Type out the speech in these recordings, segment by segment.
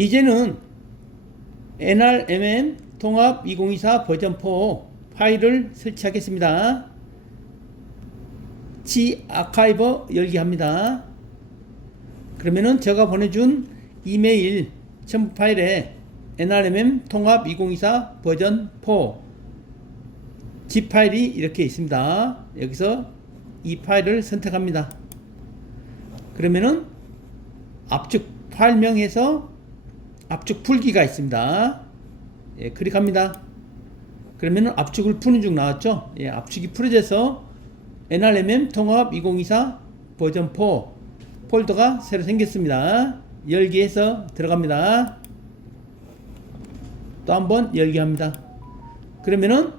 이제는 NRMM 통합 2024 버전 4 파일을 설치하겠습니다. G 아카이버 열기 합니다. 그러면은 제가 보내준 이메일 첨부 파일에 NRMM 통합 2024 버전 4 G 파일이 이렇게 있습니다. 여기서 이 파일을 선택합니다. 그러면은 압축 파일명에서 압축 풀기가 있습니다. 예, 클릭합니다. 그러면은 압축을 푸는 중 나왔죠. 예, 압축이 풀어져서 NRMM 통합 2024 버전 4 폴더가 새로 생겼습니다. 열기해서 들어갑니다. 또 한번 열기 합니다. 그러면은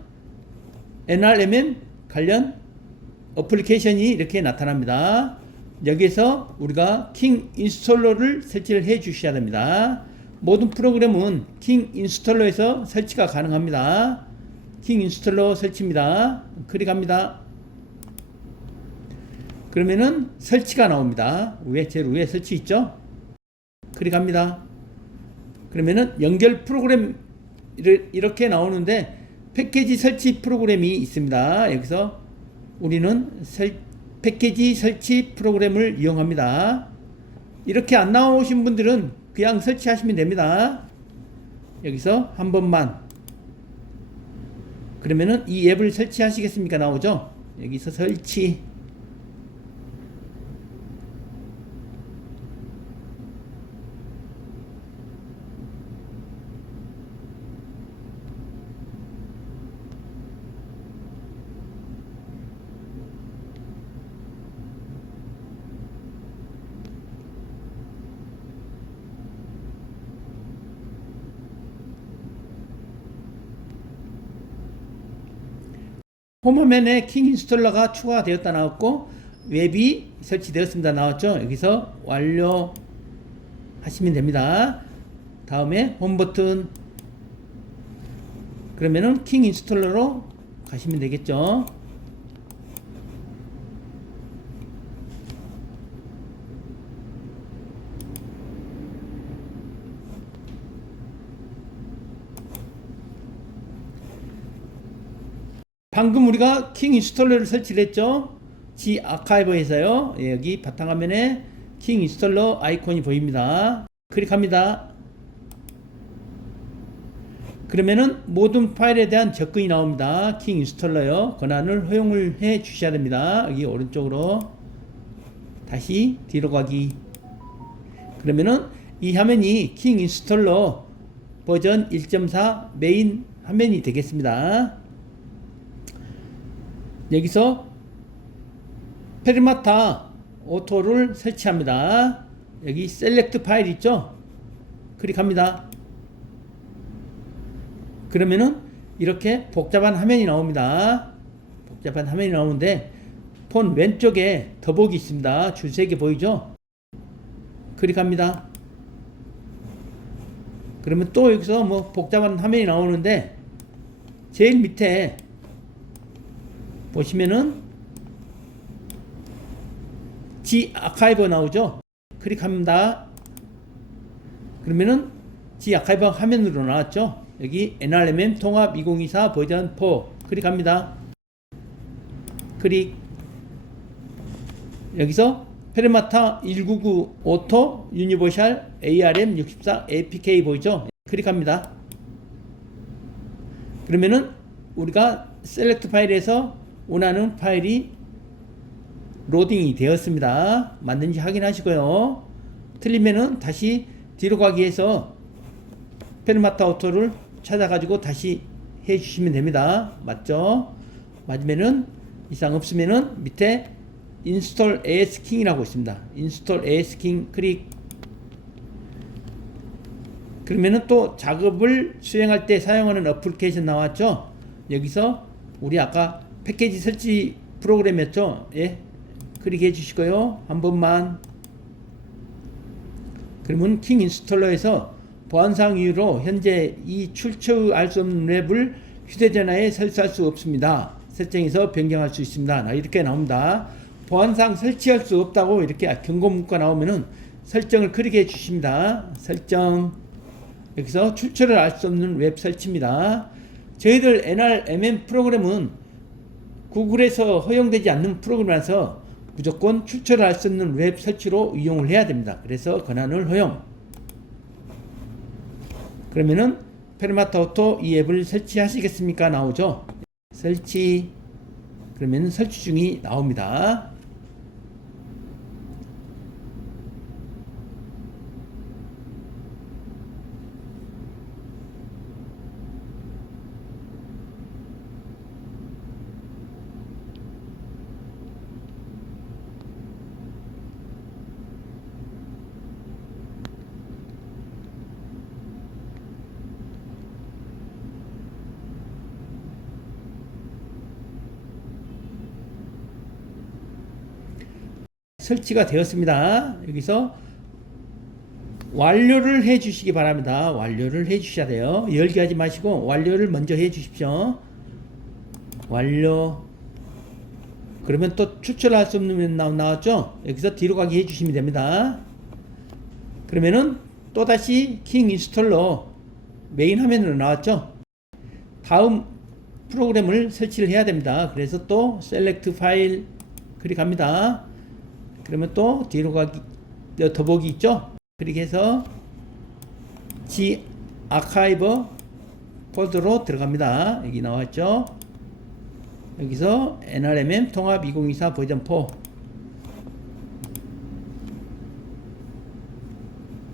NRMM 관련 어플리케이션이 이렇게 나타납니다. 여기에서 우리가 킹 인스톨러를 설치를 해 주셔야 됩니다. 모든 프로그램은 킹 인스톨러에서 설치가 가능합니다. 킹 인스톨러 설치입니다. 클릭합니다. 그러면은 설치가 나옵니다. 제일 위에 설치 있죠? 클릭합니다. 그러면은 연결 프로그램 이렇게 나오는데 패키지 설치 프로그램이 있습니다. 여기서 우리는 패키지 설치 프로그램을 이용합니다. 이렇게 안 나오신 분들은 그냥 설치하시면 됩니다. 여기서 한 번만. 그러면은 이 앱을 설치하시겠습니까? 나오죠? 여기서 설치. 홈화면에 킹 인스톨러가 추가되었다 나왔고 웹이 설치되었습니다 나왔죠. 여기서 완료 하시면 됩니다. 다음에 홈 버튼. 그러면은 킹 인스톨러로 가시면 되겠죠. 방금 우리가 킹 인스톨러를 설치를 했죠. G 아카이버에서요. 여기 바탕화면에 킹 인스톨러 아이콘이 보입니다. 클릭합니다. 그러면은 모든 파일에 대한 접근이 나옵니다. 킹 인스톨러요. 권한을 허용을 해 주셔야 됩니다. 여기 오른쪽으로 다시 뒤로 가기. 그러면은 이 화면이 킹 인스톨러 버전 1.4 메인 화면이 되겠습니다. 여기서 페르마타 오토를 설치합니다. 여기 셀렉트 파일 있죠? 클릭합니다. 그러면은 이렇게 복잡한 화면이 나옵니다. 복잡한 화면이 나오는데 폰 왼쪽에 더보기 있습니다. 줄 3개 보이죠? 클릭합니다. 그러면 또 여기서 뭐 복잡한 화면이 나오는데 제일 밑에 보시면은 G 아카이버 나오죠? 클릭합니다. 그러면은 G 아카이버 화면으로 나왔죠? 여기 NRMM 통합 2024 버전 4 클릭합니다. 클릭. 여기서 페르마타 199 오토 유니버셜 ARM 64 APK 보이죠? 클릭합니다. 그러면은 우리가 셀렉트 파일에서 원하는 파일이 로딩이 되었습니다. 맞는지 확인하시고요. 틀리면은 다시 뒤로 가기 위해서 페르마타 오토를 찾아가지고 다시 해주시면 됩니다. 맞죠? 맞으면은 이상 없으면은 밑에 인스톨 AS 킹이라고 있습니다. 인스톨 AS 킹 클릭. 그러면은 또 작업을 수행할 때 사용하는 어플리케이션 나왔죠? 여기서 우리 아까 패키지 설치 프로그램이었죠? 예. 클릭해 주시고요. 한 번만. 그러면 킹 인스톨러에서 보안상 이유로 현재 이 출처할 수 없는 앱을 휴대전화에 설치할 수 없습니다. 설정에서 변경할 수 있습니다. 이렇게 나옵니다. 보안상 설치할 수 없다고 이렇게 경고 문구가 나오면은 설정을 클릭해 주십니다. 설정. 여기서 출처를 알 수 없는 웹 설치입니다. 저희들 NRMM 프로그램은 구글에서 허용되지 않는 프로그램이라서 무조건 출처를 알 수 없는 웹 설치로 이용을 해야 됩니다. 그래서 권한을 허용. 그러면은 페르마타 오토 이 앱을 설치하시겠습니까? 나오죠. 설치. 그러면 설치 중이 나옵니다. 설치가 되었습니다. 여기서 완료를 해 주시기 바랍니다. 완료를 해 주셔야 돼요. 열기 하지 마시고 완료를 먼저 해 주십시오. 완료. 그러면 또 추출할 수 없는 나왔죠? 여기서 뒤로 가기 해 주시면 됩니다. 그러면은 또다시 킹 인스톨러 메인 화면으로 나왔죠? 다음 프로그램을 설치를 해야 됩니다. 그래서 또 셀렉트 파일 클릭합니다. 그러면 또 뒤로 가기 더보기 있죠? 클릭해서 G 아카이버 폴더로 들어갑니다. 여기 나왔죠? 여기서 NRMM 통합 2024 버전 4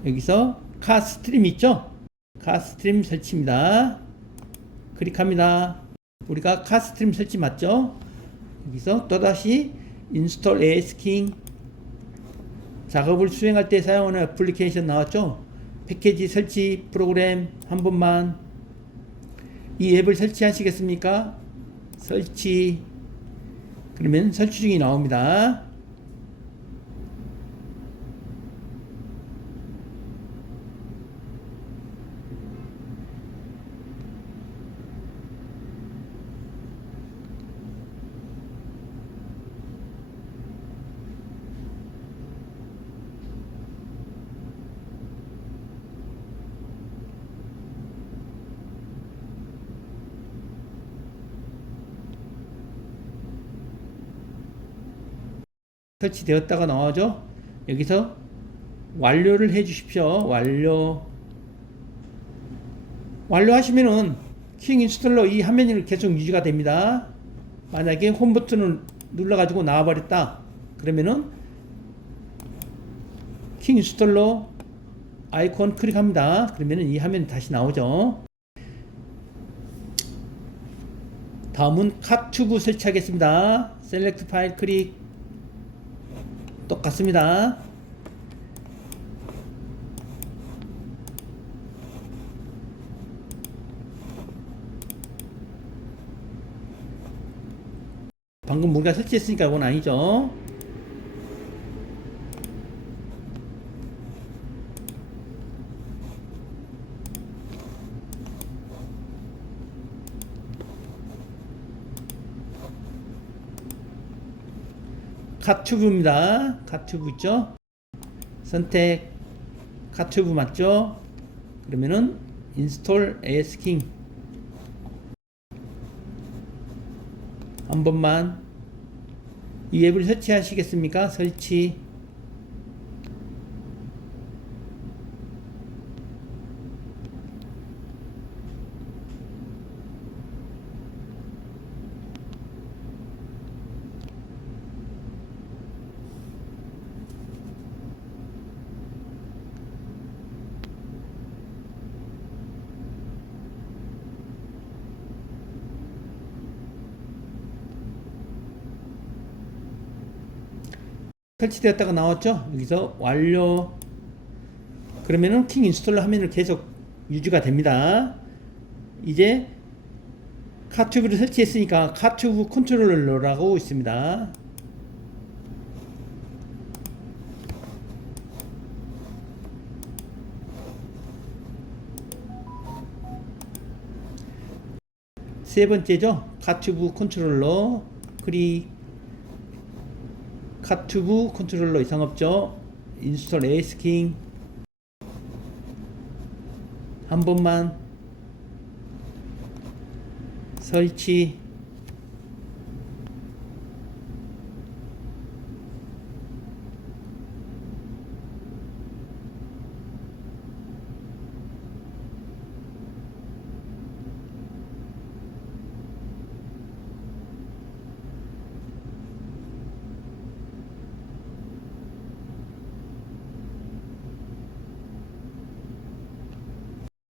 여기서 카 스트림 있죠? 카 스트림 설치입니다. 클릭합니다. 우리가 카 스트림 설치 맞죠? 여기서 또다시 인스톨 AS킹 작업을 수행할 때 사용하는 애플리케이션 나왔죠? 패키지 설치 프로그램 한 번만. 이 앱을 설치하시겠습니까? 설치. 그러면 설치 중이 나옵니다. 설치되었다가 나와죠. 여기서 완료를 해 주십시오. 완료하시면은 킹 인스톨러 이 화면이 계속 유지가 됩니다. 만약에 홈 버튼을 눌러가지고 나와버렸다 그러면은 킹 인스톨러 아이콘 클릭합니다. 그러면은 이 화면이 다시 나오죠. 다음은 카튜브 설치하겠습니다. 셀렉트 파일 클릭. 똑같습니다. 방금 우리가 설치했으니까 이건 아니죠. 카튜브입니다. 카튜브 있죠? 선택 카튜브 맞죠? 그러면은 인스톨 AS킹 한 번만. 이 앱을 설치하시겠습니까? 설치. 설치되었다가 나왔죠? 여기서 완료. 그러면은 킹 인스톨러 화면을 계속 유지가 됩니다. 이제 카튜브를 설치했으니까 카튜브 컨트롤러라고 있습니다. 세 번째죠? 카튜브 컨트롤러 클릭. 카튜브 컨트롤러 이상 없죠? 인스톨 AS킹 한 번만 설치.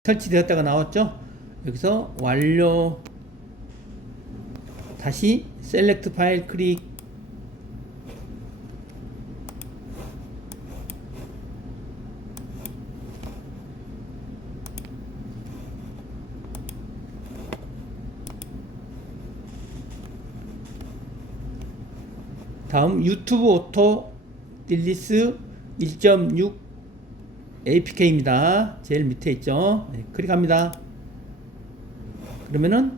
설치되었다가 나왔죠. 여기서 완료. 다시 셀렉트 파일 클릭. 다음 유튜브 오토 딜리스 1.6 APK입니다. 제일 밑에 있죠. 네, 클릭합니다. 그러면은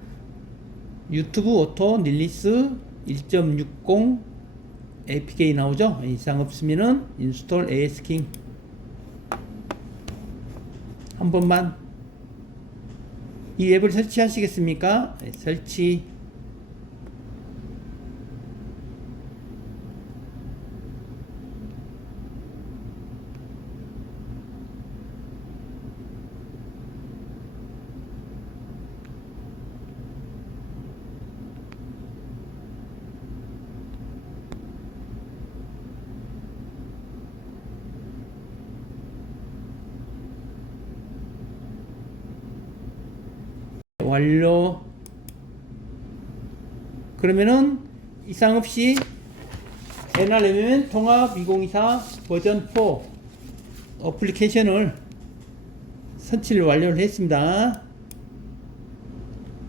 유튜브 오토 릴리스 1.60 APK 나오죠. 이상 없으면은 인스톨 AS킹 한 번만. 이 앱을 설치하시겠습니까? 네, 설치. 완료. 그러면은 이상 없이 NRMN 통합 2024 버전 4 어플리케이션을 설치를 완료를 했습니다.